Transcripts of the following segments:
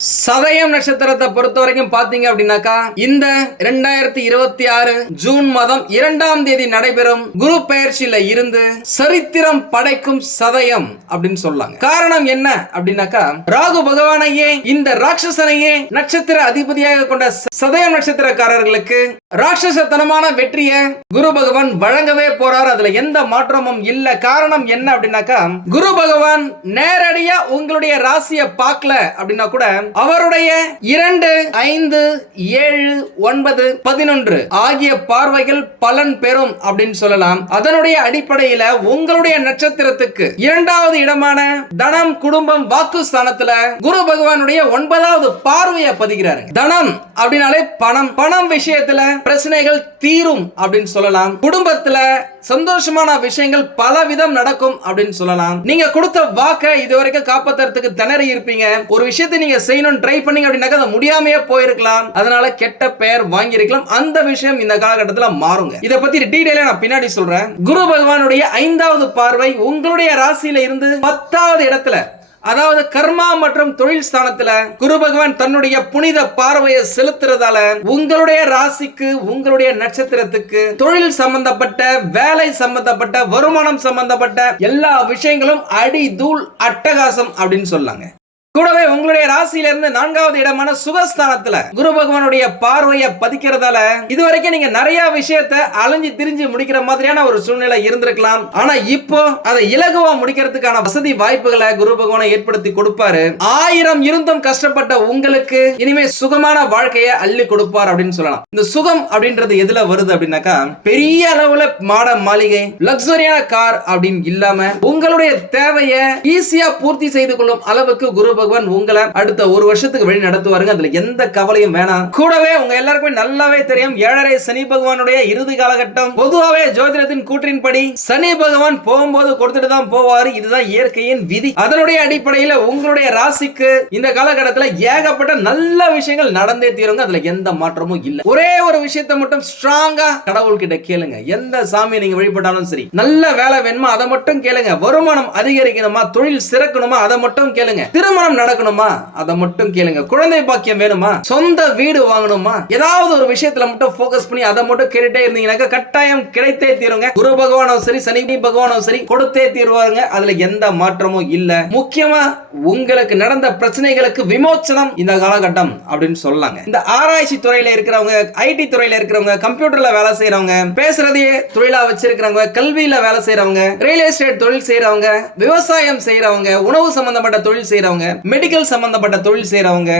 சதயம் நட்சத்திரத்தை பொறுத்த வரைக்கும் பாத்தீங்க அப்படின்னாக்கா இந்த 2026 ஜூன் மாதம் 2ஆம் தேதி நடைபெறும் குரு பெயர்ச்சியில இருந்து சரித்திரம் படைக்கும் சதயம் அப்படின்னு சொல்லாங்க. காரணம் என்ன அப்படின்னாக்கா ராகு பகவானையே இந்த ராட்சசனையே நட்சத்திர அதிபதியாக கொண்ட சதயம் நட்சத்திரக்காரர்களுக்கு ராட்சசத்தனமான வெற்றியை குரு பகவான் வழங்கவே போறார். அதுல எந்த மாற்றமும் இல்ல. காரணம் என்ன அப்படின்னாக்கா குரு பகவான் நேரடியா உங்களுடைய ராசியை பார்க்கல அப்படின்னா கூட அவருடைய 2, 5, 7, 9, 11 ஆகிய பார்வைகள் பலன் பெறும் அப்படின்னு சொல்லலாம். அதனுடைய அடிப்படையில உங்களுடைய நட்சத்திரத்துக்கு 2வது இடமான தனம் குடும்பம் வாக்கு ஸ்தானத்துல குரு பகவானுடைய 9வது பார்வையை பதிகிறாரு. தனம் அப்படின்னாலே பணம் விஷயத்துல பிரச்சனைகள் தீரும் அப்படின்னு சொல்லலாம். குடும்பத்துல சந்தோஷமான விஷயங்கள் பலவிதம் நடக்கும் அப்படின்னு சொல்லலாம். நீங்க கொடுத்த வாக்கை இதுவரைக்கும் காப்பாத்துறதுக்கு திணறி இருப்பீங்க. ஒரு விஷயத்தை நீங்க செய்யணும் ட்ரை பண்ணீங்க அப்படின்னாக்க அது முடியாமையே போயிருக்கலாம். அதனால கெட்ட பெயர் வாங்கியிருக்கலாம். அந்த விஷயம் இந்த காலகட்டத்தில் மாறுங்க. இதை பத்தி டீடைலா நான் பின்னாடி சொல்றேன். குரு பகவானுடைய 5வது பார்வை உங்களுடைய ராசியில இருந்து 10வது இடத்துல, அதாவது கர்மா மற்றும் தொழில் ஸ்தானத்துல குரு பகவான் தன்னுடைய புனித பார்வையை செலுத்துறதால உங்களுடைய ராசிக்கு உங்களுடைய நட்சத்திரத்துக்கு தொழில் சம்பந்தப்பட்ட, வேலை சம்பந்தப்பட்ட, வருமானம் சம்பந்தப்பட்ட எல்லா விஷயங்களும் அடி தூள் அட்டகாசம் அப்படின்னு சொல்லாங்க. கூடவே உங்களுடைய ராசியில இருந்து 4வது இடமான சுகஸ்தானத்துல குரு பகவானுடைய பார்வையை பதிக்கிறதால இதுவரைக்கும் நீங்க நிறைய விஷயத்தை அலைஞ்சு திரிஞ்சு முடிக்கிற மாதிரியான ஒரு சூழ்நிலை இருந்திருக்கலாம். ஆனா இப்போ அதை இலகுவா முடிக்கிறதுக்கான வசதி வாய்ப்புகளை குரு பகவானை ஏற்படுத்தி கொடுப்பாரு. 1000 இருந்தும் கஷ்டப்பட்ட உங்களுக்கு இனிமே சுகமான வாழ்க்கையை அள்ளி கொடுப்பார் அப்படின்னு சொல்லலாம். இந்த சுகம் அப்படின்றது எதுல வருது அப்படின்னாக்கா பெரிய அளவுல மாட மாளிகை, லக்ஸரியான கார் அப்படின்னு இல்லாம உங்களுடைய தேவையை ஈஸியா பூர்த்தி செய்து கொள்ளும் அளவுக்கு குரு பகவான் உங்களை அடுத்த ஒரு வருஷத்துக்கு வழி நடத்துவாருங்க. அதுல எந்த கவலையும் வேணாம். கூடவே உங்க எல்லாருக்குமே நல்லாவே தெரியும் 7.5 சனி பகவானுடைய இறுதி காலகட்டம். பொதுவாவே ஜோதிடத்தின் கூற்றின்படி சனி பகவான் போகும்போது கொடுத்துட்டு தான் போவாரு. இதுதான் இயற்கையின் விதி. அதனுடைய அடிப்படையில் உங்களுடைய ராசிக்கு இந்த காலகட்டத்தில் ஏகப்பட்ட நல்ல விஷயங்கள் நடந்தே தீருங்க. அதுல எந்த மாற்றமும் இல்லை. ஒரே ஒரு விஷயத்தை மட்டும் ஸ்ட்ராங்கா கடவுள் கிட்ட கேளுங்க. எந்த சாமியை நீங்க வழிபட்டாலும் சரி, நல்ல வேலை வேணுமா அதை மட்டும் கேளுங்க. வருமானம் அதிகரிக்கணுமா, தொழில் சிறக்கணுமா அதை மட்டும் கேளுங்க. திருமணம் நடக்கணுமா அதை மட்டும் கேளுங்க. குழந்தை பாக்கியம் வேணுமா, சொந்த வீடு வாங்கணுமா, ஏதாவது ஒரு விஷயத்துல மட்டும் போக்கஸ் பண்ணி அதை மட்டும் கேட்டுட்டே இருந்தீங்கன்னா கட்டாயம் கிடைத்தே தீருங்க. குரு பகவானும் சரி, சனி பகவானும் சரி கொடுத்தே தீர்வாருங்க. அதுல எந்த மாற்றமும் இல்ல. முக்கியமா உங்களுக்கு நடந்த பிரச்சனைகளுக்கு விமோச்சனம் இந்த காலகட்டம் அப்படின்னு சொல்லாங்க. இந்த ஆராய்ச்சி துறையில இருக்கிறவங்க, ஐடி துறையில இருக்கிறவங்க, கம்ப்யூட்டர்ல வேலை செய்யறவங்க, பேசுறதையே தொழிலா வச்சிருக்கிறவங்க, கல்வியில வேலை செய்யறவங்க, ரியல் எஸ்டேட் தொழில் செய்யறவங்க, விவசாயம் செய்யறவங்க, உணவு சம்பந்தப்பட்ட தொழில் செய்யறவங்க, மெடிக்கல் சம்பந்தப்பட்ட தொழில் செய்யறவங்க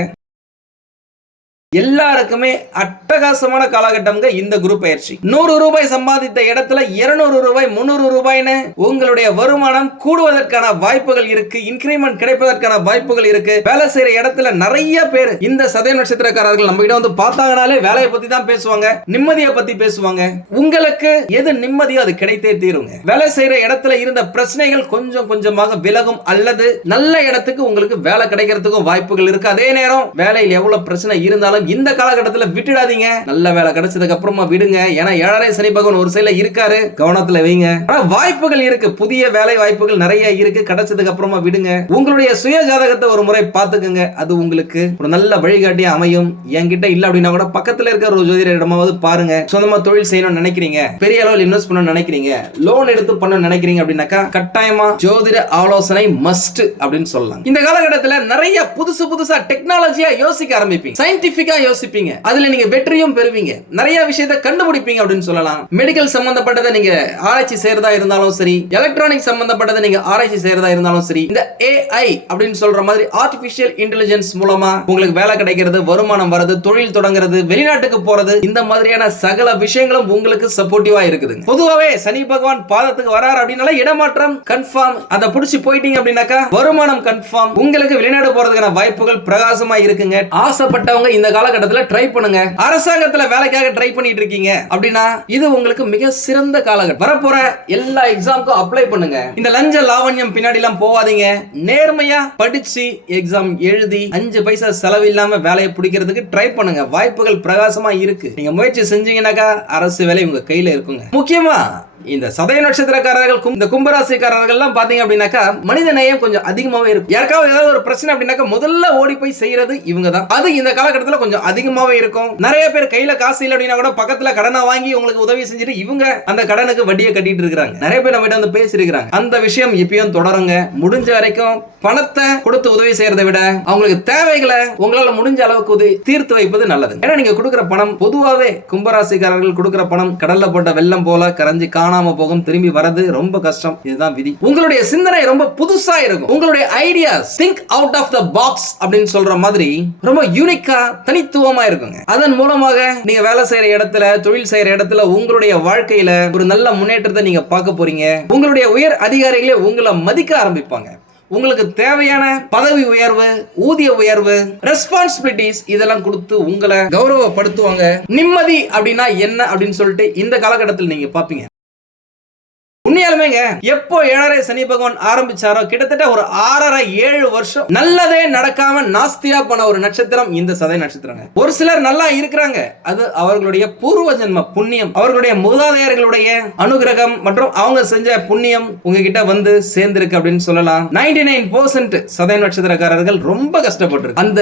எல்லாருக்குமே அட்டகாசமான காலகட்டம் இந்த குரு பயிற்சி. 100 ரூபாய் சம்பாதித்த இடத்துல 200 ரூபாய், 300 ரூபாய்னு உங்களுடைய வருமானம் கூடுவதற்கான வாய்ப்புகள் இருக்கு. இன்கிரிமெண்ட் கிடைப்பதற்கான வாய்ப்புகள் இருக்கு. வேலை செய்யற இடத்துல நிறைய பேர் இந்த சதய நட்சத்திரக்காரர்கள் நம்ம கிட்ட வந்து பார்த்தாங்கனாலே வேலையை பத்தி தான் பேசுவாங்க, நிம்மதியை பத்தி பேசுவாங்க. உங்களுக்கு எது நிம்மதியோ அது கிடைத்தே தீருங்க. வேலை செய்யற இடத்துல இருந்த பிரச்சனைகள் கொஞ்சம் கொஞ்சமாக விலகும், அல்லது நல்ல இடத்துக்கு உங்களுக்கு வேலை கிடைக்கிறதுக்கும் வாய்ப்புகள் இருக்கு. அதே நேரம் வேலையில் எவ்வளவு பிரச்சனை இருந்தாலும் இந்த காலகட்டத்தில் விட்டுடாதீங்க. நல்ல வேலை கிடைச்சதுக்கு அப்புறமா விடுங்க. ஏன்னா 7.5 சனி பகவான் ஒரு சைடுல இருக்காரு, கவனத்துல வைங்க. ஆனா வாய்ப்புகள் இருக்கு, புதிய வேலை வாய்ப்புகள் நிறைய இருக்கு. கிடைச்சதுக்கு அப்புறமா விடுங்க. உங்களுடைய சுய ஜாதகத்தை ஒரு முறை பார்த்துக்குங்க. அது உங்களுக்கு ஒரு நல்ல வழிகாட்டியா அமையும். என்கிட்ட இல்ல அப்படின்னா கூட பக்கத்துல இருக்கிற ஒரு ஜோதிடரிடமாவது பாருங்க. சொந்தமா தொழில் செய்யணும்னு நினைக்கிறீங்க, பெரிய அளவில் இன்வெஸ்ட் பண்ணணும்னு நினைக்கிறீங்க, லோன் எடுத்து பண்ண நினைக்கிறீங்க அப்படின்னாக்கா கட்டாயமா ஜோதிட ஆலோசனை மஸ்ட் அப்படின்னு சொல்லலாம். இந்த காலகட்டத்தில் நிறைய புதுசா டெக்னாலஜியா யோசிக்க ஆரம்பிப்பீங்க, சயின்டிபிக் யோசிப்பீங்க. அதுல நீங்க வெற்றியும் பெறுவீங்க, நிறைய விஷயத்தை கண்டுபிடிப்பீங்க அப்படின்னு சொல்லலாம். மெடிக்கல் சம்பந்தப்பட்டதை நீங்க ஆராய்ச்சி செய்யறதா இருந்தாலும் சரி, எலக்ட்ரானிக் சம்பந்தப்பட்டதை நீங்க ஆராய்ச்சி செய்யறதா இருந்தாலும் சரி, இந்த AI அப்படின்னு சொல்ற மாதிரி ஆர்டிபிஷியல் இன்டெலிஜென்ஸ் மூலமா உங்களுக்கு வேலை கிடைக்கிறது, வருமானம் வருது, தொழில் தொடங்குறது, வெளிநாட்டுக்கு போறது, இந்த மாதிரியான சகல விஷயங்களும் உங்களுக்கு சப்போர்ட்டிவா இருக்குது. பொதுவாவே சனி பகவான் பாதத்துக்கு வரார் அப்படின்னால இடமாற்றம் கன்ஃபார்ம். அதை புடிச்சு போயிட்டீங்க அப்படின்னாக்கா வருமானம் கன்ஃபார்ம். உங்களுக்கு வெளிநாடு போறதுக்கான வாய்ப்புகள் பிரகாசமா இருக்குங்க. ஆசைப்பட்டவங்க இந்த காலகட்டத்தில் ட்ரை பண்ணுங்க. அரசாங்கத்துல வேலைக்காக ட்ரை பண்ணிட்டு இருக்கீங்க அப்படின்னா இது உங்களுக்கு மிக சிறந்த காலகட்டம். வரப்போற எல்லா எக்ஸாமுக்கும் அப்ளை பண்ணுங்க. இந்த லஞ்ச லாவண்யம் பின்னாடி எல்லாம் போவாதீங்க. நேர்மையா படிச்சு எக்ஸாம் எழுதி 5 பைசா செலவு இல்லாம வேலையை பிடிக்கிறதுக்கு ட்ரை பண்ணுங்க. வாய்ப்புகள் பிரகாசமா இருக்கு. நீங்க முயற்சி செஞ்சீங்கன்னாக்கா அரசு வேலை உங்க கையில இருக்குங்க. முக்கியமா இந்த சதய நட்சத்திரக்காரர்கள் இந்த கும்பராசிக்காரர்கள் எல்லாம் பாத்தீங்க அப்படின்னாக்கா மனித நேயம் கொஞ்சம் அதிகமாவே இருக்கும். யாருக்காவது ஏதாவது ஒரு பிரச்சனை அப்படின்னாக்கா முதல்ல ஓடி போய் செய்யறது இவங்க தான். அது இந்த காலகட்டத்தில் கொஞ்சம் அதிகமாவே இருக்கும். நிறைய பேர் கையில காசு இல்லை அப்படின்னா கூட பக்கத்துல கடனை வாங்கி உங்களுக்கு உதவி செஞ்சுட்டு இவங்க அந்த கடனுக்கு வட்டியை கட்டிட்டு இருக்காங்க. நிறைய பேர் நம்ம வந்து பேசி இருக்காங்க. அந்த விஷயம் இப்பயும் தொடருங்க. முடிஞ்ச வரைக்கும் பணத்தை கொடுத்து உதவி செய்யறதை விட அவங்களுக்கு தேவைகளை உங்களால முடிஞ்ச அளவுக்கு தீர்த்து வைப்பது நல்லது. ஏன்னா நீங்க கொடுக்கிற பணம் பொதுவாகவே கும்பராசிக்காரர்கள் கொடுக்கிற பணம் கடல்ல போட்ட வெள்ளம் போல கரைஞ்சி காணாம போகும், திரும்பி வரது ரொம்ப கஷ்டம். இதுதான் விதி. உங்களுடைய சிந்தனை ரொம்ப புதுசா இருக்கும். உங்களுடைய ideas think out of the box அப்படின்னு சொல்ற மாதிரி ரொம்ப யூனிக்கா தனித்துவமா இருக்குங்க. அதன் மூலமாக நீங்க வேலை செய்யற இடத்துல தொழில் செய்யற இடத்துல உங்களுடைய வாழ்க்கையில ஒரு நல்ல முன்னேற்றத்தை நீங்க பார்க்க போறீங்க. உங்களுடைய உயர் அதிகாரிகளே உங்களை மதிக்க ஆரம்பிப்பாங்க. உங்களுக்கு தேவையான பதவி உயர்வு, ஊதிய உயர்வு, ரெஸ்பான்சிபிலிட்டிஸ் இதெல்லாம் கொடுத்து உங்களை கௌரவப்படுத்துவாங்க. நிம்மதி அப்படின்னா என்ன அப்படின்னு சொல்லிட்டு இந்த காலகட்டத்தில் நீங்க பாப்பீங்க. உண்மையாலுமேங்க எப்போ 7.5 சனி பகவான் ஆரம்பிச்சாரோ கிட்டத்தட்ட ஒரு 6.5-7 வருஷம் நல்லதே நடக்காம நாஸ்தியா போன ஒரு நட்சத்திரம் இந்த சதய நட்சத்திரங்க. ஒரு சிலர் நல்லா இருக்கிறாங்க, அது அவர்களுடைய பூர்வ ஜென்ம புண்ணியம், அவர்களுடைய மூதாதையர்களுடைய அனுகிரகம் மற்றும் அவங்க செஞ்ச புண்ணியம் உங்ககிட்ட வந்து சேர்ந்திருக்கு அப்படின்னு சொல்லலாம். 99% சதய நட்சத்திரக்காரர்கள் ரொம்ப கஷ்டப்பட்டு அந்த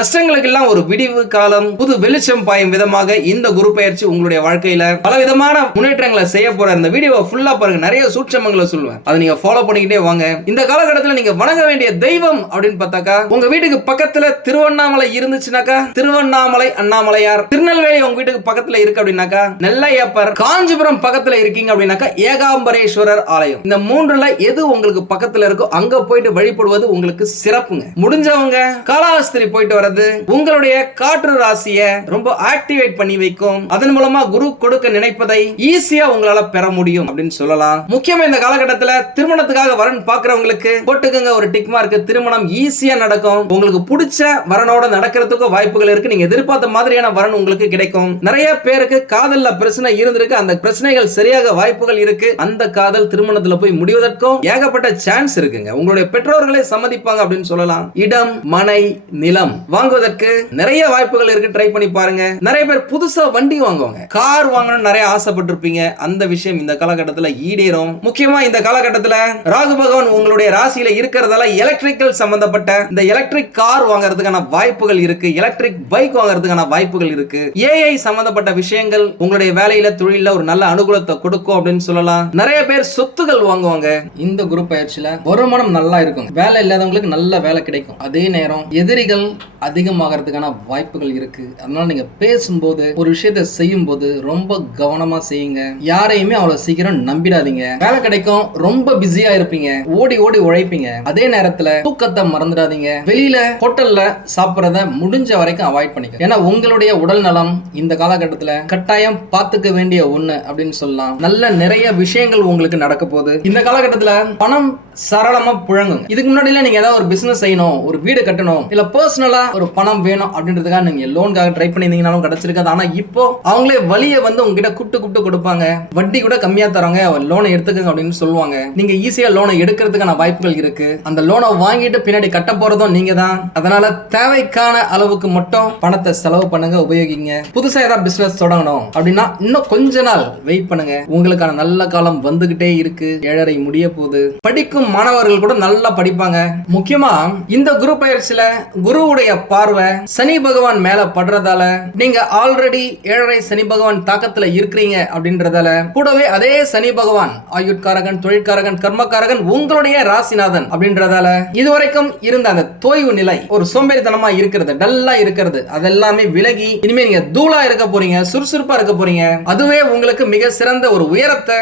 கஷ்டங்களுக்கு எல்லாம் ஒரு விடிவு காலம், புது வெளிச்சம் பாயும் விதமாக இந்த குரு பெயர்ச்சி உங்களுடைய வாழ்க்கையில பல விதமான முன்னேற்றங்களை செய்ய போற இந்த வீடியோ ஃபுல்லா பாருங்க. நிறைய சூட்சமங்களை சொல்லுவேன், அதை நீங்க ஃபாலோ பண்ணிக்கிட்டே வாங்க. இந்த காலகட்டத்தில் நீங்க வணங்க வேண்டிய தெய்வம் அப்படின்னு பார்த்தாக்கா உங்க வீட்டுக்கு பக்கத்துல திருவண்ணாமலை இருந்துச்சுனாக்கா திருவண்ணாமலை அண்ணாமலையார், திருநெல்வேலி உங்க வீட்டுக்கு பக்கத்துல இருக்கு அப்படின்னாக்கா நெல்லையப்பர், காஞ்சிபுரம் பக்கத்துல இருக்கீங்க அப்படின்னாக்கா ஏகாம்பரேஸ்வரர் ஆலயம். இந்த மூன்றுல எது உங்களுக்கு பக்கத்துல இருக்கோ அங்க போயிட்டு வழிபடுவது உங்களுக்கு சிறப்புங்க. முடிஞ்சவங்க காலாஸ்திரி போயிட்டு வர்றது உங்களுடைய காற்று ராசியை ரொம்ப ஆக்டிவேட் பண்ணி வைக்கும். அதன் மூலமா குரு கொடுக்க நினைப்பதை ஈஸியா உங்களால பெற முடியும் அப்படின்னு சொல்லலாம். முக்கியமா இந்த காலகட்டத்தில் திருமணத்துக்காக வரன் பார்க்கிறவங்களுக்கு போட்டுக்கங்க ஒரு டிக் மார்க். திருமணம் ஈஸியா நடக்கும். உங்களுக்கு பிடிச்ச வரனோட நடக்கிறதுக்கு வாய்ப்புகள் இருக்கு. நீங்க எதிர்பார்த்த மாதிரியான வரன் உங்களுக்கு கிடைக்கும். நிறைய பேருக்கு காதல்ல பிரச்சனை இருந்திருக்கு, அந்த பிரச்சனைகள் சரியாக வாய்ப்புகள் இருக்கு. அந்த காதல் திருமணத்துல போய் முடிவதற்கும் ஏகப்பட்ட சான்ஸ் இருக்குங்க. உங்களுடைய பெற்றோர்களை சம்மதிப்பாங்க அப்படின்னு சொல்லலாம். இடம், மனை, நிலம் வாங்குவதற்கு நிறைய வாய்ப்புகள் இருக்கு. ட்ரை பண்ணி பாருங்க. நிறைய பேர் புதுசா வண்டி வாங்குவாங்க, கார் வாங்கணும்னு நிறைய ஆசைப்பட்டிருப்பீங்க. அந்த விஷயம் இந்த காலகட்டத்தில் ஈடேறும். முக்கியமா இந்த காலகட்டத்தில் ராகு பகவான் உங்களுடைய ராசியில இருக்கிறதால எலக்ட்ரிக்கல் சம்பந்தப்பட்ட இந்த எலக்ட்ரிக் கார் வாங்குறதுக்கான வாய்ப்புகள் இருக்கு. எலக்ட்ரிக் பைக் வாங்குறதுக்கான வாய்ப்புகள் இருக்கு. ஏஐ சம்பந்தப்பட்ட விஷயங்கள் உங்களுடைய வேலையில தொழில ஒரு நல்ல அனுகூலத்தை கொடுக்கும் அப்படின்னு சொல்லலாம். நிறைய பேர் சொத்துகள் வாங்குவாங்க. இந்த குரு பயிற்சியில வருமானம் நல்லா இருக்கும். வேலை இல்லாதவங்களுக்கு நல்ல வேலை கிடைக்கும். அதே நேரம் எதிரிகள் அதிகமாகிறதுக்கான வாய்ப்புகள் இருக்கு. அதனால நீங்க பேசும்போது ஒரு விஷயத்தை செய்யும் போது ரொம்ப கவனமா செய்யுங்க. யாரையுமே அவ்வளவு சீக்கிரம் நம்பிடாதீங்க. வேலை கிடைக்கும், ரொம்ப பிஸியா இருப்பீங்க, ஓடி ஓடி உழைப்பீங்க. அதே நேரத்துல தூக்கத்தை மறந்துடாதீங்க. வெளியில ஹோட்டல்ல சாப்பிடறத முடிஞ்ச வரைக்கும் அவாய்ட் பண்ணிக்க. ஏன்னா உங்களுடைய உடல் நலம் இந்த காலகட்டத்துல கட்டாயம் பார்த்துக்க வேண்டிய ஒண்ணு அப்படின்னு சொல்லலாம். நல்ல நிறைய விஷயங்கள் உங்களுக்கு நடக்க போகுது. இந்த காலகட்டத்துல பணம் சரளமா புழங்கும். இதுக்கு முன்னாடி நீங்க ஏதாவது ஒரு பிசினஸ் செய்யணும், ஒரு வீடு கட்டணும், இல்ல பர்சனலா ஒரு பணம் வேணும் அப்படின்றதுக்காக நீங்க லோனுக்காக ட்ரை பண்ணிருந்தீங்கனாலும் கிடைச்சிருக்காது. ஆனா இப்போ அவங்களே வழியை வந்து உங்ககிட்ட கூப்பிட்டு கொடுப்பாங்க. வட்டி கூட கம்மியா தராங்க, லோனை எடுத்துக்கங்க அப்படின்னு சொல்லுவாங்க. நீங்க ஈஸியா லோனை எடுக்கிறதுக்கான வாய்ப்புகள் இருக்கு. அந்த லோனை வாங்கிட்டு பின்னாடி கட்ட போறதும் நீங்க தான். அதனால தேவைக்கான அளவுக்கு மட்டும் பணத்தை செலவு பண்ணுங்க, உபயோகிங்க. புதுசா ஏதாவது பிசினஸ் தொடங்கணும் அப்படின்னா இன்னும் கொஞ்ச நாள் வெயிட் பண்ணுங்க. உங்களுக்கான நல்ல காலம் வந்துகிட்டே இருக்கு. 7.5 முடிய போகுது. படிக்கும் மாணவர்கள் கூட நல்லா படிப்பாங்க. முக்கியமா இந்த குரு பயிற்சியில குருவுடைய பார்வை சனி பகவான் மேல படுறதால நீங்க ஆல்ரெடி 7.5 சனி பகவான் தாக்கத்துல இருக்கிறீங்க அப்படின்றதால கூடவே அதே சனி பகவான் ஆயுட்காரகன், தொழிற்காரகன், கர்மக்காரகன், உங்களுடைய ராசிநாதன் அப்படின்றதால இதுவரைக்கும் இருந்த அந்த தோய்வு நிலை, ஒரு சோம்பேறித்தனமா இருக்கிறது, டல்லா இருக்கிறது, அதெல்லாமே விலகி இனிமே நீங்க தூளா இருக்க போறீங்க, சுறுசுறுப்பா இருக்க போறீங்க. அதுவே உங்களுக்கு மிக சிறந்த ஒரு உயரத்தை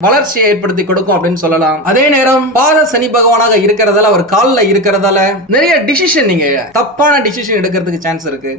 வளர்ச்சியை ஏற்படுத்தி கொடுக்கும் அப்படின்னு சொல்லலாம். அதே நேரம் பாத சனி பகவானாக இருக்கிறதால அவர் காலில் இருக்கிறதால நிறைய டிசிஷன் நீங்க தப்பான டிசிஷன் எடுக்கிறதுக்கு சான்ஸ் இருக்கு.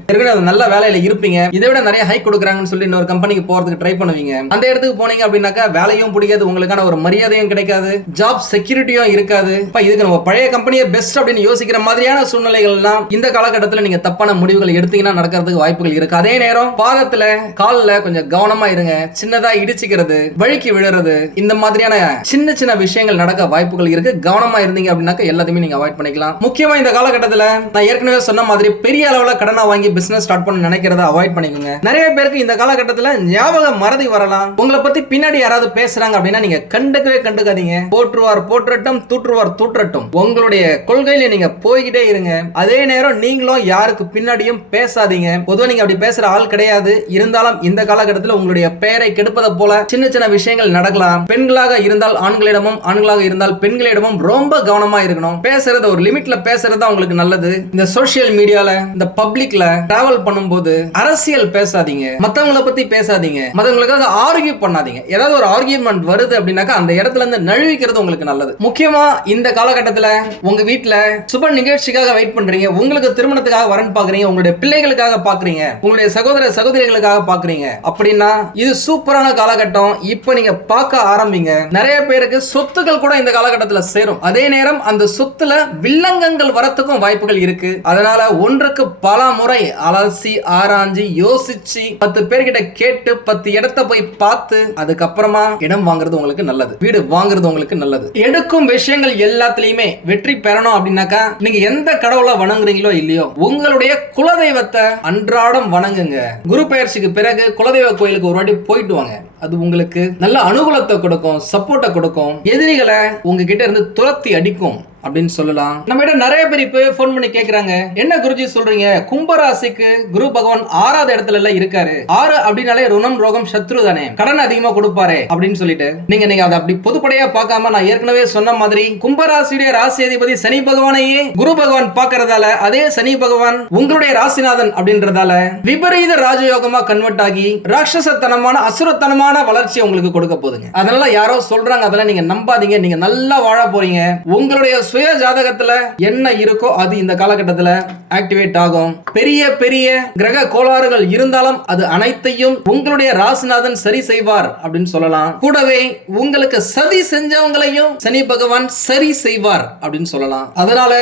நல்ல வேலையில இருப்பீங்க, இதை விட நிறைய ஹைக் கொடுக்குறாங்கன்னு சொல்லி இன்னொரு கம்பெனிக்கு போறதுக்கு ட்ரை பண்ணுவீங்க. அந்த இடத்துக்கு போனீங்க அப்படின்னாக்கா வேலையும் பிடிக்காது, உங்களுக்கான ஒரு மரியாதையும் கிடைக்காது, ஜாப் செக்யூரிட்டியும் இருக்காது. இதுக்கு நம்ம பழைய கம்பெனியை பெஸ்ட் அப்படின்னு யோசிக்கிற மாதிரியான சூழ்நிலைகள் எல்லாம் இந்த காலகட்டத்தில் நீங்க தப்பான முடிவுகள் எடுத்தீங்கன்னா நடக்கிறதுக்கு வாய்ப்புகள் இருக்கு. அதே நேரம் பாதத்துல காலில் கொஞ்சம் கவனமா இருங்க. சின்னதா இடிச்சுக்கிறது, வழுக்கி விழுறது, இந்த மாதிரியான சின்ன சின்ன விஷயங்கள் நடக்க வாய்ப்புகள் இருக்கு. கவனமா இருந்தீங்க அப்படின்னாக்க எல்லாத்தையுமே நீங்க அவாய்ட் பண்ணிக்கலாம். முக்கியமா இந்த காலகட்டத்தில் நான் ஏற்கனவே சொன்ன மாதிரி பெரிய அளவுல கடனா வாங்கி பிசினஸ் ஸ்டார்ட் பண்ண நினைக்கிறத அவாய்ட் பண்ணிக்கோங்க. நிறைய பேருக்கு இந்த காலகட்டத்தில் ஞாபக மறதி வரலாம். உங்களை பத்தி பின்னாடி யாராவது பேசுறாங்க அப்படின்னா நீங்க கண்டுக்காதீங்க. போற்றுவார் போற்றட்டும், தூற்றுவார் தூற்றட்டும். உங்களுடைய கொள்கையில நீங்க போய்கிட்டே இருங்க. அதே நேரம் நீங்களும் யாருக்கு பின்னாடியும் பேசாதீங்க. பொதுவாக நீங்க அப்படி பேசுற ஆள் கிடையாது. இருந்தாலும் இந்த காலகட்டத்தில் உங்களுடைய பெயரை கெடுப்பதை போல சின்ன சின்ன விஷயங்கள் நடக்கலாம். பெண்களாக இருந்தால் ஆண்களிடமும், ஆண்களாக இருந்தால் பெண்களிடமும் ரொம்ப கவனமா இருக்கணும். பேசுறது ஒரு லிமிட்ல பேசுறது உங்களுக்கு நல்லது. இந்த சோசியல் மீடியால, இந்த பப்ளிக்ல டிராவல் பண்ணும்போது அரசியல் பேசாதீங்க, மத்தவங்களை பத்தி பேசாதீங்க, மத்தவங்களுக்காக ஆர்கியூ பண்ணாதீங்க. ஏதாவது ஒரு ஆர்கியூமெண்ட் வருது அப்படின்னாக்கா அந்த இடத்துல இருந்து நழுவிக்கிறது உங்களுக்கு நல்லது. முக்கியமா இந்த காலகட்டத்தில் உங்க வீட்டுல சுப நிகழ்ச்சிக்காக வெயிட் பண்றீங்க, உங்களுக்கு திருமணத்துக்காக வரன் பாக்குறீங்க, உங்களுடைய பிள்ளைகளுக்காக பாக்குறீங்க, உங்களுடைய சகோதர சகோதரிகளுக்காக பாக்குறீங்க அப்படின்னா இது சூப்பரான காலகட்டம். இப்ப நீங்க பார்க்க ஆரம்பிங்க. நிறைய பேருக்கு சொத்துக்கள் கூட இந்த காலகட்டத்தில் சேரும். அதே நேரம் அந்த சொத்துல வில்லங்கங்கள் வரத்துக்கும் வாய்ப்புகள் இருக்கு. அதனால ஒன்றுக்கு பல முறை அலசி ஆராய்ஞ்சு யோசிச்சு 10 பேர்கிட்ட கேட்டு 10 இடத்தை போய் பார்த்து அதுக்கப்புறமா இடம் வாங்குறது உங்களுக்கு நல்லது, வீடு வாங்குறது உங்களுக்கு நல்லது. எடுக்கும் விஷயங்கள் எல்லாத்துலயுமே வெற்றி பெறணும் அப்படின்னாக்கா நீங்க எந்த கடவுளை வணங்குறீங்களோ இல்லையோ உங்களுடைய குலதெய்வத்தை அன்றாடம் வணங்குங்க. குரு பெயர்ச்சிக்கு பிறகு குலதெய்வ கோயிலுக்கு ஒரு வாட்டி போயிட்டு வாங்க. அது உங்களுக்கு நல்ல அனுகூலத்தை கொடுக்கும், சப்போர்ட்டை கொடுக்கும், எதிரிகளை உங்ககிட்ட இருந்து துரத்தி அடிக்கும் அப்படின்னு சொல்லலாம். நம்ம கிட்ட நிறைய பேர் இப்ப போன் பண்ணி கேக்குறாங்க, என்ன குருஜி சொல்றீங்க, கும்பராசிக்கு குரு பகவான் 6வது இடத்துல எல்லாம் இருக்காரு, 6 அப்படின்னாலே ருணம் ரோகம் சத்ரு தானே, கடன் அதிகமா கொடுப்பாரு அப்படின்னு சொல்லிட்டு நீங்க அதை அப்படி பொதுப்படையா பார்க்காம நான் ஏற்கனவே சொன்ன மாதிரி கும்பராசியுடைய ராசி அதிபதி சனி பகவானையே குரு பகவான் பார்க்கறதால அதே சனி பகவான் உங்களுடைய ராசிநாதன் அப்படின்றதால விபரீத ராஜயோகமா கன்வெர்ட் ஆகி ராட்சசத்தனமான அசுரத்தனமான வளர்ச்சி உங்களுக்கு கொடுக்க போதுங்க. அதனால யாரோ சொல்றாங்க அதெல்லாம் நீங்க நம்பாதீங்க. நீங்க நல்லா வாழ போறீங்க. உங்களுடைய சுய ஜாதகத்துல என்ன இருக்கோ அது இந்த காலகட்டத்தில் ஆக்டிவேட் ஆகும். பெரிய பெரிய கிரக கோளாறுகள் இருந்தாலும் அது அனைத்தையும் உங்களுடைய ராசிநாதன் சரி செய்வார் அப்படின்னு சொல்லலாம். கூடவே உங்களுக்கு சதி செஞ்சவங்களையும் சனி பகவான் சரி செய்வார் அப்படின்னு சொல்லலாம். அதனால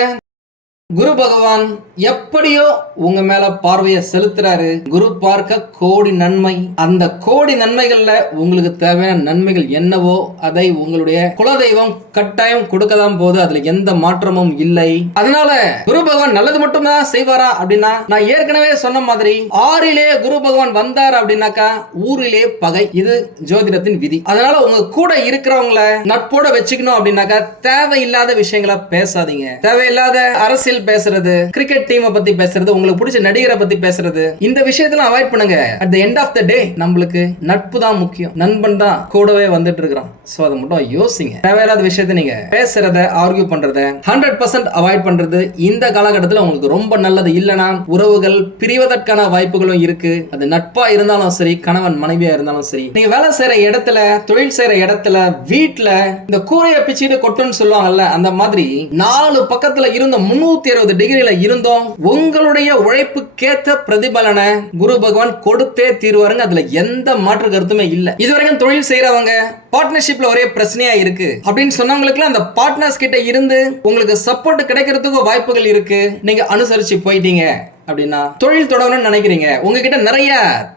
குரு பகவான் எப்படியோ உங்க மேல பார்வையை செலுத்துறாரு. குரு பார்க்க கோடி நன்மை. அந்த கோடி நன்மைகள்ல உங்களுக்கு தேவையான நன்மைகள் என்னவோ அதை உங்களுடைய குலதெய்வம் கட்டாயம் கொடுக்கதான் போது, அதுல எந்த மாற்றமும் இல்லை. அதனால குரு பகவான் நல்லது மட்டும் தான் செய்வாரா அப்படின்னா நான் ஏற்கனவே சொன்ன மாதிரி 6லே குரு பகவான் வந்தார் அப்படின்னாக்கா ஊரிலே பகை. இது ஜோதிடத்தின் விதி. அதனால உங்க கூட இருக்கிறவங்களை நட்போட வச்சுக்கணும் அப்படின்னாக்கா தேவையில்லாத விஷயங்களை பேசாதீங்க. தேவையில்லாத அரசியல் பேசுறது, கிரிக்கெட் டீமை பத்தி பேசுறது, உங்களுக்கு பிடிச்ச நடிகரை பத்தி பேசுறது, இந்த விஷயத்தெல்லாம் அவாய்ட் பண்ணுங்க. At the end of the day நம்மளுக்கு நட்பு தான் முக்கியம். நண்பன் தான் கூடவே வந்துட்டு இருக்கான். சோ அதை மட்டும் யோசிங்க. தேவையில்லாத விஷயத்தை நீங்க பேசுறத, ஆர்கியூ பண்றத 100% அவாய்ட் பண்றது இந்த காலகட்டத்தில் உங்களுக்கு ரொம்ப நல்லது. இல்லனா உறவுகள் பிரிவதற்கான வாய்ப்புகளும் இருக்கு. அது நட்பா இருந்தாலும் சரி, கணவன் மனைவியா இருந்தாலும் சரி, நீங்க வேலை செய்யற இடத்துல, தொழில் செய்யற இடத்துல, வீட்டுல இந்த கூரையை பிச்சுட்டு கொட்டுன்னு சொல்லுவாங்கல்ல, அந்த மாதிரி 4 பக்கத்துல இருந்த 360 டிகிரில இருந்தோம் உங்களுடைய உழைப்புக்கேற்ற பிரதிபலனை குரு பகவான் கொடுத்தே தீர்வாருங்க. அதுல எந்த மாற்று கருத்துமே இல்ல. இதுவரைக்கும் தொழில் செய்யறவங்க பார்ட்னர்ஷிப்ல ஒரே பிரச்சனையா இருக்கு அப்படின்னு சொன்னவங்களுக்கு அந்த பார்ட்னர்ஸ் கிட்ட இருந்து உங்களுக்கு சப்போர்ட் கிடைக்கிறதுக்கு வாய்ப்புகள் இருக்கு. நீங்க அனுசரிச்சு போயிட்டீங்க அப்படின்னா தொழில் தொடங்கணும்னு நினைக்கிறீங்க, உங்ககிட்ட நிறைய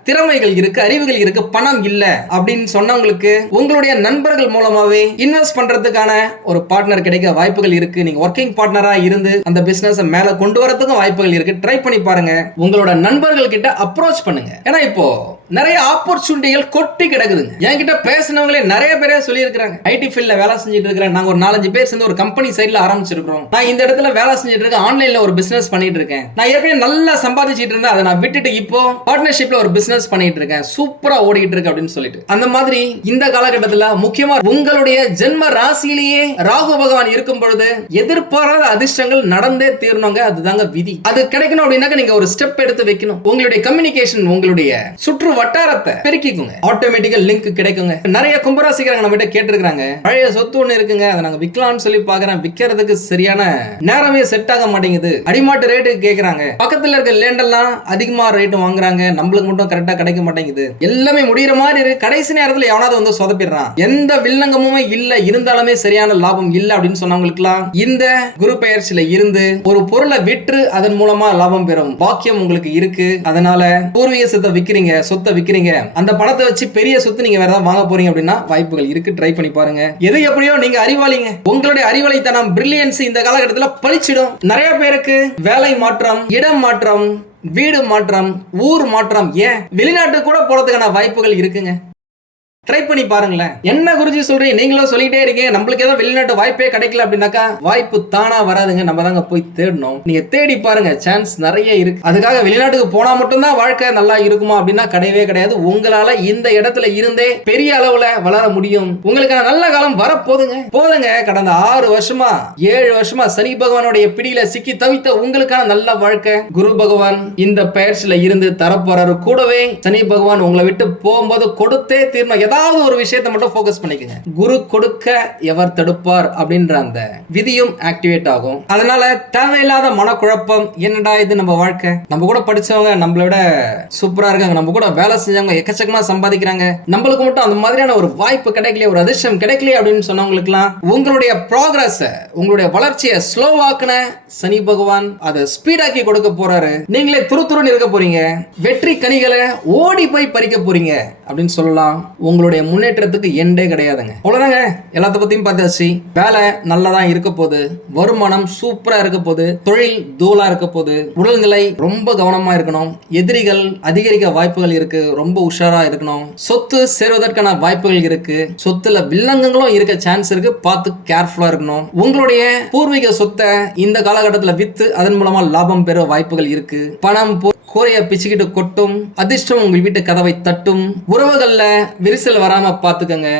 திறமைகள் இருக்கு, அறிவுகள் இருக்கு, பணம் இல்ல அப்படின்னு சொன்னவங்களுக்கு உங்களுடைய நண்பர்கள் மூலமாவே இன்வெஸ்ட் பண்றதுக்கான ஒரு பார்ட்னர் கிடைக்க வாய்ப்புகள் இருக்கு. நீங்க ஒர்க்கிங் பார்ட்னரா இருந்து அந்த பிசினஸ் மேல கொண்டு வரதுக்கும் வாய்ப்புகள் இருக்கு. ட்ரை பண்ணி பாருங்க. உங்களோட நண்பர்கள் கிட்ட அப்ரோச் பண்ணுங்க. ஏன்னா இப்போ நிறைய ஆப்பர்ச்சுனிட்டிகள் கொட்டி கிடக்குதுங்க. என்கிட்ட பேசினவங்களே நிறைய பேரே சொல்லி இருக்காங்க, ஐடி ஃபீல்ட்ல வேலை செஞ்சுட்டு இருக்கிறேன், நாங்க ஒரு 4-5 பேர் சேர்ந்து ஒரு கம்பெனி சைட்ல ஆரம்பிச்சிருக்கோம், நான் இந்த இடத்துல வேலை செஞ்சுட்டு இருக்கேன், ஆன்லைன்ல ஒரு பிசினஸ் பண்ணிட்டு இருக்கேன், நான் ஏற்கனவே நல்லா சம்பாதிச்சிட்டு இருந்தேன், அதை நான் விட்டுட்டு இப்போ பார்ட்னர்ஷிப்ல ஒரு பிசினஸ் பண்ணிட்டு இருக்கேன், சூப்பரா ஓடிட்டு இருக்கு அப்படின்னு சொல்லிட்டு. அந்த மாதிரி இந்த காலகட்டத்தில் முக்கியமா உங்களுடைய ஜென்ம ராசியிலேயே ராகு பகவான் இருக்கும் பொழுது எதிர்பாராத அதிர்ஷ்டங்கள் நடந்தே தீரணுங்க. அதுதாங்க விதி. அது கிடைக்கணும் அப்படின்னாக்க நீங்க ஒரு ஸ்டெப் எடுத்து வைக்கணும். உங்களுடைய கம்யூனிகேஷன், உங்களுடைய சுற்று வட்டாரத்தை பெருக்கிக்குங்க. ஆட்டோமேட்டிக்கா லிங்க் கிடைக்குங்க. நிறைய கும்பராசிக்காரங்க நம்ம கிட்ட கேட்டிருக்காங்க, பழைய சொத்து ஒண்ணு இருக்குங்க, அதை நாங்க விக்கலாம்னு சொல்லி பாக்குறேன், விக்கிறதுக்கு சரியான நேரமே செட் ஆக மாட்டேங்குது, அடிமாட்டு ரேட்டுக்கு கேக்குறாங்க, பக்கத்துல பக்கத்துல இருக்க லேண்ட் எல்லாம் அதிகமா ரேட் வாங்குறாங்க, நம்மளுக்கு மட்டும் கரெக்டா கிடைக்க மாட்டேங்குது, எல்லாமே முடிகிற மாதிரி இருக்கு. கடைசி நேரத்துல எவனாவது வந்து சொதப்பிடுறான். எந்த வில்லங்கமுமே இல்ல, இருந்தாலுமே சரியான லாபம் இல்ல அப்படின்னு சொன்னவங்களுக்குலாம் இந்த குரு பெயர்ச்சியில இருந்து ஒரு பொருளை விற்று அதன் மூலமா லாபம் பெறும் பாக்கியம் உங்களுக்கு இருக்கு. அதனால பூர்வீக சொத்தை விக்கிறீங்க, சொத்தை விக்கிறீங்க, அந்த பணத்தை வச்சு பெரிய சொத்து நீங்க வேற ஏதாவது வாங்க போறீங்க அப்படின்னா வாய்ப்புகள் இருக்கு. ட்ரை பண்ணி பாருங்க. எது எப்படியோ நீங்க அறிவாளிங்க. உங்களுடைய அறிவாளித்தனம், பிரில்லியன்ஸ் இந்த காலகட்டத்தில் பழிச்சிடும். நிறைய பேருக்கு வேலை மாற்றம், இடம் மாற்றம், வீடு மாற்றம், ஊர் மாற்றம், ஏன் வெளிநாட்டு கூட போறதுக்கான வாய்ப்புகள் இருக்குங்க. ட்ரை பண்ணி பாருங்களேன். என்ன குருஜி சொல்றீங்க, நீங்களும் சொல்லிட்டே இருக்கீங்க, நம்மளுக்கு ஏதோ வெளிநாட்டு வாய்ப்பே கிடைக்கல அப்படின்னாக்கா வாய்ப்பு தானா வராதுங்க, நம்ம தாங்க போய் தேடணும். நீங்க தேடி பாருங்க, சான்ஸ் நிறைய இருக்கு. அதுக்காக வெளிநாட்டுக்கு போனா மட்டும்தான் வாழ்க்கை நல்லா இருக்குமா அப்படின்னா கிடையவே கிடையாது. உங்களால இந்த இடத்துல இருந்தே பெரிய அளவுல வளர முடியும். உங்களுக்கான நல்ல காலம் வரப்போதுங்க. கடந்த 6 வருஷமா 7 வருஷமா சனி பகவானுடைய பிடியில சிக்கி தவித்த உங்களுக்கான நல்ல வாழ்க்கை குரு பகவான் இந்த பெயர்ச்சியில இருந்து தரப்போறாரு. கூடவே சனி பகவான் உங்களை விட்டு போகும்போது கொடுத்தே தீர்மானம். ஏதாவது ஒரு விஷயத்தை மட்டும் ஃபோக்கஸ் பண்ணிக்கங்க. குரு கொடுக்க எவர் தடுப்பார் அப்படின்ற அந்த விதியும் ஆக்டிவேட் ஆகும். அதனால தேவையில்லாத மனக்குழப்பம், என்னடா இது நம்ம வாழ்க்கை, நம்ம கூட படிச்சவங்க நம்மளோட சூப்பரா இருக்காங்க, நம்ம கூட வேலை செஞ்சவங்க எக்கச்சக்கமா சம்பாதிக்கிறாங்க, நம்மளுக்கு மட்டும் அந்த மாதிரியான ஒரு வாய்ப்பு கிடைக்கலையே, ஒரு அதிர்ஷ்டம் கிடைக்கலையே அப்படின்னு சொன்னவங்களுக்குலாம் உங்களுடைய ப்ராக்ரஸ், உங்களுடைய வளர்ச்சியை ஸ்லோவாக்குன சனி பகவான் அதை ஸ்பீடாக்கி கொடுக்க போறாரு. நீங்களே துருத்துருன்னு இருக்க போறீங்க, வெற்றி கனிகளை ஓடி போய் பறிக்க போறீங்க அப்படின்னு சொல்லலாம். உங்களுடைய முன்னேற்றத்துக்கு எண்டே கிடையாதுங்க. அவ்வளவுதாங்க, எல்லாத்த பத்தியும் பார்த்தாச்சு. வேலை நல்லதான் இருக்க போகுது, வருமானம் சூப்பரா இருக்க போகுது, தொழில் தூளா இருக்க போகுது, உடல்நிலை ரொம்ப கவனமா இருக்கணும், எதிரிகள் அதிகரிக்க வாய்ப்புகள் இருக்கு, ரொம்ப உஷாரா இருக்கணும், சொத்து சேருவதற்கான வாய்ப்புகள் இருக்கு, சொத்துல வில்லங்கங்களும் இருக்க சான்ஸ் இருக்கு, பார்த்து கேர்ஃபுல்லா இருக்கணும். உங்களுடைய பூர்வீக சொத்தை இந்த காலகட்டத்தில் வித்து அதன் மூலமா லாபம் பெற வாய்ப்புகள் இருக்கு. பணம் கோரைய பிச்சுக்கிட்டு கொட்டும், அதிர்ஷ்டம் உங்கள் வீட்டு கதவை தட்டும், உறவுகள்ல விரிசல் வராம பாத்துக்கங்க,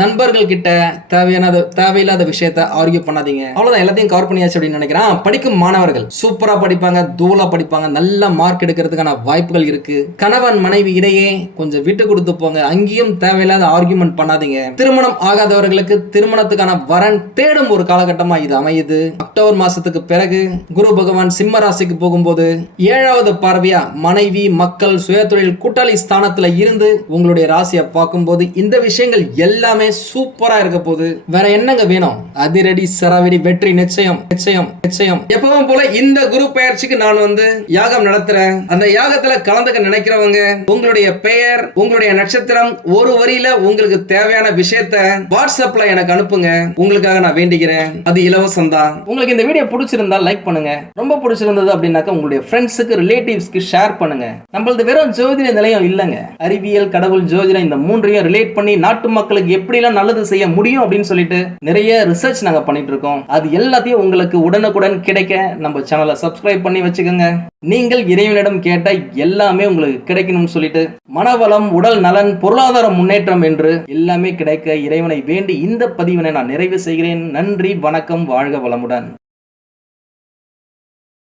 நண்பர்கள் கிட்ட தேவையில்லாத விஷயத்த ஆர்கியூ பண்ணாதீங்க. அவ்வளவுதான், எல்லாத்தையும் கவர் பண்ணியாச்சு அப்படின்னு நினைக்கிறேன். படிக்கும் மாணவர்கள் சூப்பரா படிப்பாங்க, தூளா படிப்பாங்க, நல்ல மார்க் எடுக்கிறதுக்கான வாய்ப்புகள் இருக்கு. கணவன் மனைவி இடையே கொஞ்சம் விட்டு கொடுத்து போங்க, அங்கேயும் தேவையில்லாத ஆர்கியூமெண்ட் பண்ணாதீங்க. திருமணம் ஆகாதவர்களுக்கு திருமணத்துக்கான வரன் தேடும் ஒரு காலகட்டமா இது அமையுது. அக்டோபர் மாசத்துக்கு பிறகு குரு பகவான் சிம்ம ராசிக்கு போகும்போது 7வது பார்வையா மனைவி, மக்கள், சுயதொழில், கூட்டாளி ஸ்தானத்துல இருந்து உங்களுடைய ராசியை பார்க்கும்போது இந்த விஷயங்கள் எல்லாமே சூப்பரா இருக்க போகுது. வேற என்னங்க வேணும்? அதிரடி சராவடி வெற்றி நிச்சயம் நிச்சயம் நிச்சயம். எப்பவும் போல இந்த குரு பெயர்ச்சிக்கு நான் யாகம் நடத்துறேன். அந்த யாகத்துல கலந்துக்க நினைக்கிறவங்க உங்களுடைய பெயர், உங்களுடைய நட்சத்திரம், ஒரு வரியில உங்களுக்கு தேவையான விஷயத்த வாட்ஸ்அப்ல எனக்கு அனுப்புங்க. உங்களுக்காக நான் வேண்டிக்கிறேன். அது இலவசம் தான். உங்களுக்கு இந்த வீடியோ பிடிச்சிருந்தா லைக் பண்ணுங்க. ரொம்ப பிடிச்சிருந்தது அப்படின்னாக்கா உங்களுடைய ஃப்ரெண்ட்ஸுக்கு, ரிலேட்டிவ்ஸ்க்கு ஷேர் பண்ணுங்க. நம்மளது வெறும் ஜோதிட நிலையம் இல்லங்க, அறிவியல், கடவுள், ஜோதிடம் இந்த மூன்றையும் ரிலேட் பண்ணி நாட்டு மக்களுக்கு எப்படி எல்லாம் நல்லது செய்ய முடியும் அப்படின்னு சொல்லிட்டு நிறைய ரிசர்ச் நாங்க பண்ணிட்டு இருக்கோம். அது எல்லாத்தையும் உங்களுக்கு உடனுக்குடன் கிடைக்க நம்ம சேனலை சப்ஸ்கிரைப் பண்ணி வச்சுக்கோங்க. நீங்கள் இறைவனிடம் கேட்ட எல்லாமே உங்களுக்கு கிடைக்கணும்னு சொல்லிட்டு மனவளம், உடல் நலன், பொருளாதார முன்னேற்றம் என்று எல்லாமே கிடைக்க இறைவனை வேண்டி இந்த பதிவினை நான் நிறைவு செய்கிறேன். நன்றி, வணக்கம், வாழ்க வளமுடன்.